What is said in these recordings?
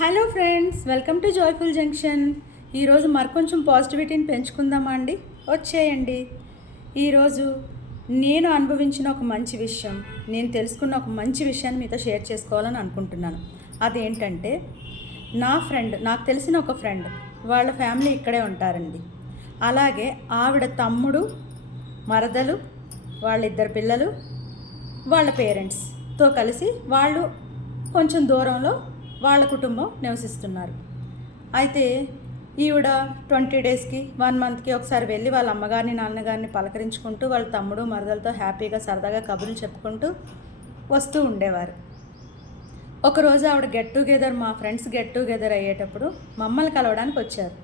Hello friends, welcome to joyful junction. ఈరోజు మరికొంచెం పాజిటివిటీని పెంచుకుందామా అండి? వచ్చేయండి. ఈరోజు నేను అనుభవించిన ఒక మంచి విషయం, నేను తెలుసుకున్న ఒక మంచి విషయాన్ని మీతో షేర్ చేసుకోవాలని అనుకుంటున్నాను. అదేంటంటే, నాకు తెలిసిన ఒక ఫ్రెండ్, వాళ్ళ ఫ్యామిలీ ఇక్కడే ఉంటారండి. అలాగే ఆవిడ తమ్ముడు, మరదలు, వాళ్ళిద్దరు పిల్లలు, వాళ్ళ పేరెంట్స్తో కలిసి వాళ్ళు కొంచెం దూరంలో వాళ్ళ కుటుంబం నివసిస్తున్నారు. అయితే ఈవిడ 20 డేస్కి 1 మంత్కి ఒకసారి వెళ్ళి వాళ్ళ అమ్మగారిని నాన్నగారిని పలకరించుకుంటూ వాళ్ళ తమ్ముడు మరదలతో హ్యాపీగా సరదాగా కబుర్లు చెప్పుకుంటూ వస్తూ ఉండేవారు. ఒకరోజు ఆవిడ మా ఫ్రెండ్స్ గెట్ టుగెదర్ అయ్యేటప్పుడు మమ్మల్ని కలవడానికి వచ్చారు.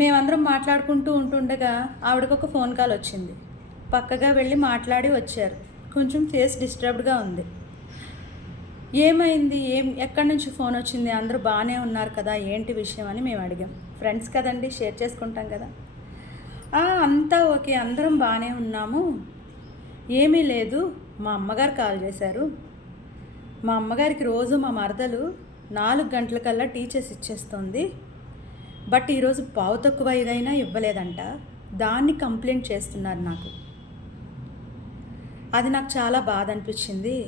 మేమందరం మాట్లాడుకుంటూ ఉంటుండగా ఆవిడకు ఒక ఫోన్ కాల్ వచ్చింది. పక్కగా వెళ్ళి మాట్లాడి వచ్చారు. కొంచెం ఫేస్ డిస్టర్బ్డ్గా ఉంది. ఏమైంది, ఎక్కడి నుంచి ఫోన్ వచ్చింది, అందరూ బాగానే ఉన్నారు కదా, ఏంటి విషయం అని మేము అడిగాం. ఫ్రెండ్స్ కదండి, షేర్ చేసుకుంటాం కదా. అంతా ఓకే, అందరం బాగానే ఉన్నాము, ఏమీ లేదు, మా అమ్మగారు కాల్ చేశారు. మా అమ్మగారికి రోజు మా మరదలు 4 గంటలకల్లా టీచర్స్ ఇచ్చేస్తుంది. బట్ ఈరోజు పావు తక్కువ ఏదైనా ఇవ్వలేదంట, దాన్ని కంప్లైంట్ చేస్తున్నారు నాకు. అది నాకు చాలా బాధ అనిపించింది.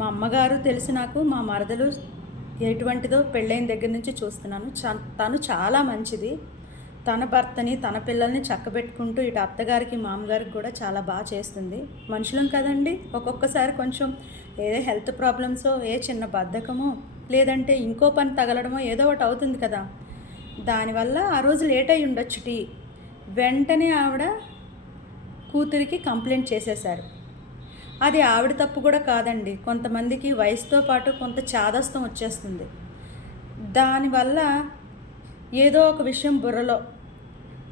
మా అమ్మగారు తెలుసు నాకు, మా మరదలు ఎటువంటిదో పెళ్ళైన దగ్గర నుంచి చూస్తున్నాను. తను చాలా మంచిది. తన భర్తని తన పిల్లల్ని చక్కబెట్టుకుంటూ ఇటు అత్తగారికి మామగారికి కూడా చాలా బాగా చేస్తుంది. మనుషులం కదండి, ఒక్కొక్కసారి కొంచెం ఏదో హెల్త్ ప్రాబ్లమ్సో, చిన్న బద్ధకమో, లేదంటే ఇంకో పని తగలడమో ఏదో ఒకటి అవుతుంది కదా. దానివల్ల ఆ రోజు లేట్ అయి ఉండొచ్చు టీ. వెంటనే ఆవిడ కూతురికి కంప్లైంట్ చేసేశారు. అది ఆవిడ తప్పు కూడా కాదండి. కొంతమందికి వయసుతో పాటు కొంత చాదస్తం వచ్చేస్తుంది. దానివల్ల ఏదో ఒక విషయం బుర్రలో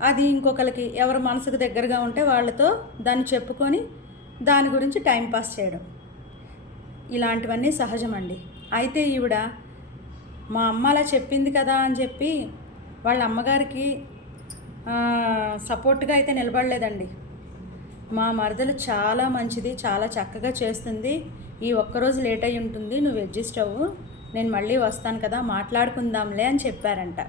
అది ఇంకొకరికి ఎవరి మనసుకు దగ్గరగా ఉంటే వాళ్ళతో దాన్ని చెప్పుకొని దాని గురించి టైంపాస్ చేయడం, ఇలాంటివన్నీ సహజమండి. అయితే ఈవిడ మా అమ్మ అలా చెప్పింది కదా అని చెప్పి వాళ్ళ అమ్మగారికి సపోర్ట్గా అయితే నిలబడలేదండి. మా మరదలు చాలా మంచిది, చాలా చక్కగా చేస్తుంది, ఈ ఒక్కరోజు లేట్ అయి ఉంటుంది, నువ్వు అడ్జస్ట్ అవ్వు, నేను మళ్ళీ వస్తాను కదా, మాట్లాడుకుందాంలే అని చెప్పారంట.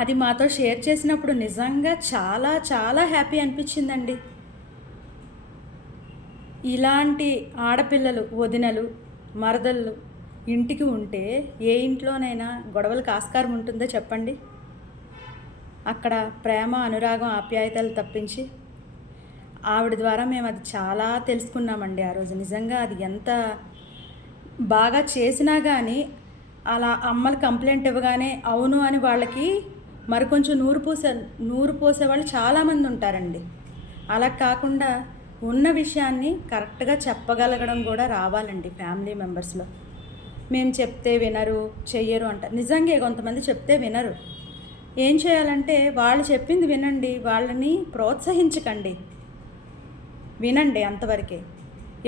అది మాతో షేర్ చేసినప్పుడు నిజంగా చాలా చాలా హ్యాపీ అనిపించిందండి. ఇలాంటి ఆడపిల్లలు, వదినలు, మరదళ్ళు ఇంటికి ఉంటే ఏ ఇంట్లోనైనా గొడవలకు ఆస్కారం ఉంటుందో చెప్పండి? అక్కడ ప్రేమ, అనురాగం, ఆప్యాయతలు తప్పించి ఆవిడ ద్వారా మేము అది చాలా తెలుసుకున్నామండి. ఆ రోజు నిజంగా అది ఎంత బాగా చేసినా కానీ అలా అమ్మలు కంప్లైంట్ ఇవ్వగానే అవును అని వాళ్ళకి మరికొంచెం నూరు పోసే వాళ్ళు చాలామంది ఉంటారండి. అలా కాకుండా ఉన్న విషయాన్ని కరెక్ట్గా చెప్పగలగడం కూడా రావాలండి ఫ్యామిలీ మెంబర్స్లో. మేము చెప్తే వినరు, చెయ్యరు అంటారు. నిజంగా కొంతమంది చెప్తే వినరు. ఏం చేయాలంటే వాళ్ళు చెప్పింది వినండి, వాళ్ళని ప్రోత్సహించకండి, వినండి అంతవరకే.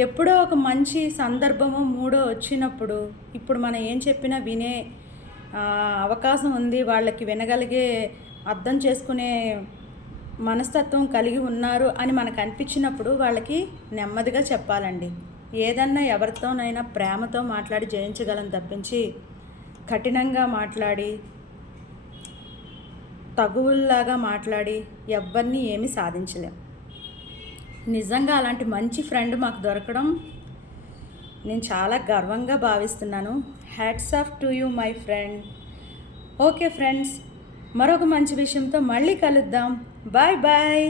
ఎప్పుడో ఒక మంచి సందర్భమో మూడో వచ్చినప్పుడు ఇప్పుడు మనం ఏం చెప్పినా వినే అవకాశం ఉంది, వాళ్ళకి వినగలిగే అర్థం చేసుకునే మనస్తత్వం కలిగి ఉన్నారు అని మనకు అనిపించినప్పుడు వాళ్ళకి నెమ్మదిగా చెప్పాలండి. ఏదన్నా ఎవరితోనైనా ప్రేమతో మాట్లాడి జయించగలం తప్పించి కఠినంగా మాట్లాడి తగువుల్లాగా మాట్లాడి ఎవరిని ఏమీ సాధించలేం. నిజంగా అలాంటి మంచి ఫ్రెండ్ మాకు దొరకడం నేను చాలా గర్వంగా భావిస్తున్నాను. Hats off to you my friend. Okay friends, మరొక మంచి విషయంతో మళ్ళీ కలుద్దాం. Bye bye.